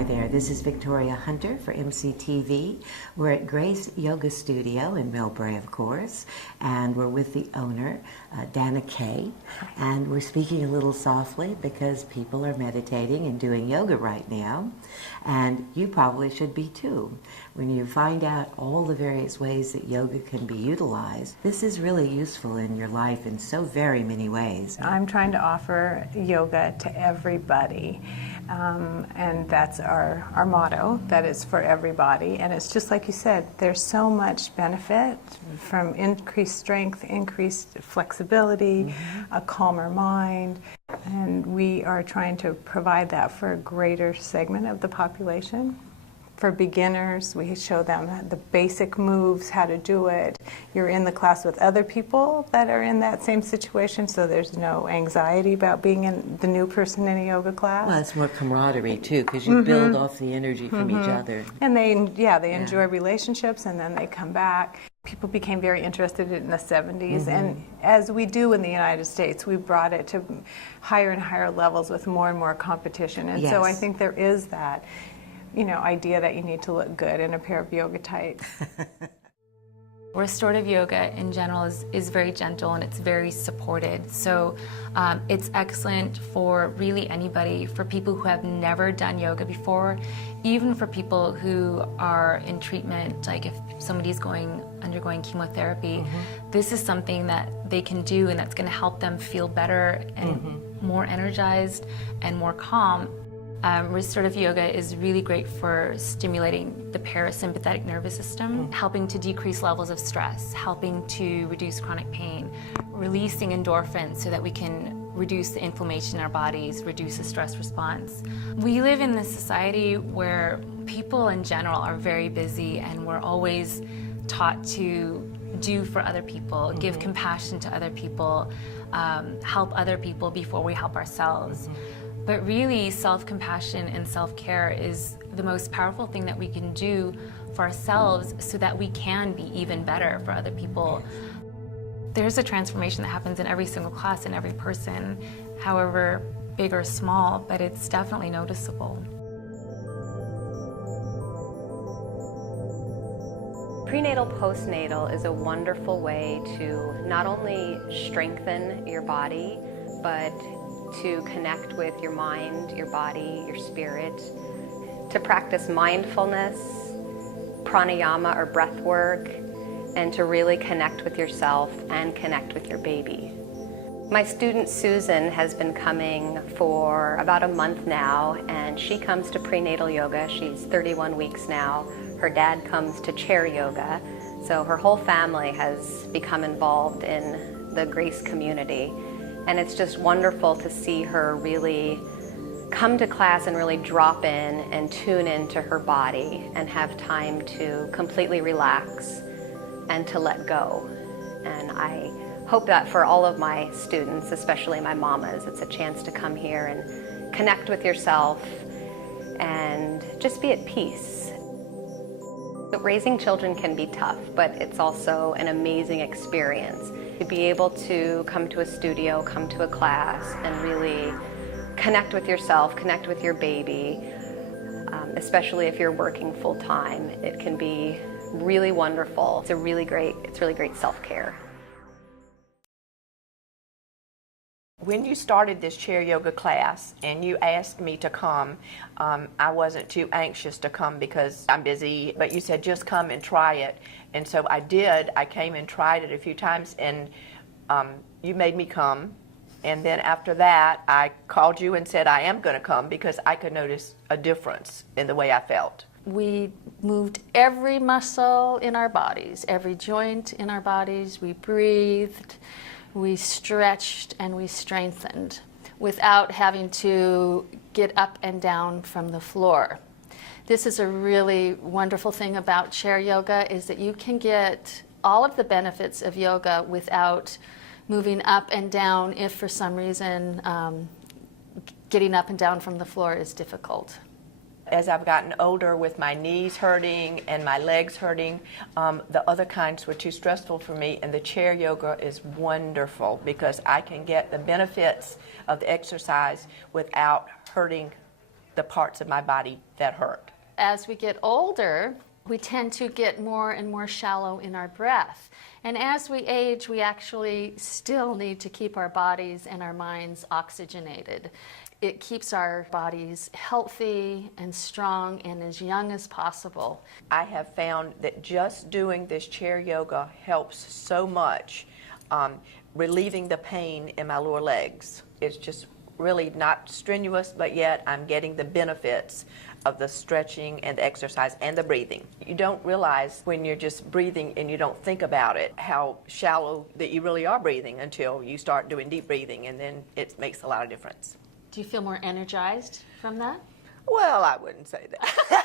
Hi there, this is Victoria Hunter for MCTV. We're at Grace Yoga Studio in Millbrae, of course, and we're with the owner, Dana Kay, and we're speaking a little softly because people are meditating and doing yoga right now, and you probably should be too. When you find out all the various ways that yoga can be utilized, this is really useful in your life in so very many ways. I'm trying to offer yoga to everybody. And that's our motto, that it's for everybody. And it's just like you said, there's so much benefit from increased strength, increased flexibility, a calmer mind. And we are trying to provide that for a greater segment of the population. For beginners, we show them the basic moves, how to do it. You're in the class with other people that are in that same situation, so there's no anxiety about being the new person in a yoga class. Well, it's more camaraderie too, because you build off the energy from each other. And they enjoy relationships, and then they come back. People became very interested in the 70s, and as we do in the United States, we brought it to higher and higher levels with more and more competition. And so I think there is that idea that you need to look good in a pair of yoga tights. Restorative yoga in general is very gentle and it's very supported. So it's excellent for really anybody, for people who have never done yoga before, even for people who are in treatment, like if somebody's undergoing chemotherapy, this is something that they can do and that's going to help them feel better and more energized and more calm. Restorative yoga is really great for stimulating the parasympathetic nervous system, helping to decrease levels of stress, helping to reduce chronic pain, releasing endorphins so that we can reduce the inflammation in our bodies, reduce the stress response. We live in this society where people in general are very busy and we're always taught to do for other people, give compassion to other people, help other people before we help ourselves. But really, self-compassion and self-care is the most powerful thing that we can do for ourselves so that we can be even better for other people. There's a transformation that happens in every single class and every person, however big or small, but it's definitely noticeable. Prenatal postnatal is a wonderful way to not only strengthen your body, but to connect with your mind, your body, your spirit, to practice mindfulness, pranayama or breath work, and to really connect with yourself and connect with your baby. My student Susan has been coming for about a month now, and she comes to prenatal yoga. She's 31 weeks now. Her dad comes to chair yoga, so her whole family has become involved in the Grace community. And it's just wonderful to see her really come to class and really drop in and tune into her body and have time to completely relax and to let go. And I hope that for all of my students, especially my mamas, it's a chance to come here and connect with yourself and just be at peace. Raising children can be tough, but it's also an amazing experience. To be able to come to a studio, come to a class, and really connect with yourself, connect with your baby, especially if you're working full-time. It can be really wonderful. It's really great self-care. When you started this chair yoga class and you asked me to come, I wasn't too anxious to come because I'm busy, but you said just come and try it. And so I did. I came and tried it a few times, and you made me come. And then after that, I called you and said I am going to come because I could notice a difference in the way I felt. We moved every muscle in our bodies, every joint in our bodies. We breathed, we stretched, and we strengthened without having to get up and down from the floor. This is a really wonderful thing about chair yoga, is that you can get all of the benefits of yoga without moving up and down if for some reason getting up and down from the floor is difficult. As I've gotten older with my knees hurting and my legs hurting, the other kinds were too stressful for me, and the chair yoga is wonderful because I can get the benefits of the exercise without hurting the parts of my body that hurt. As we get older, we tend to get more and more shallow in our breath. And as we age, we actually still need to keep our bodies and our minds oxygenated. It keeps our bodies healthy and strong and as young as possible. I have found that just doing this chair yoga helps so much, relieving the pain in my lower legs. It's just really not strenuous, but yet I'm getting the benefits of the stretching and the exercise and the breathing. You don't realize when you're just breathing and you don't think about it how shallow that you really are breathing until you start doing deep breathing, and then it makes a lot of difference. Do you feel more energized from that? Well, I wouldn't say that.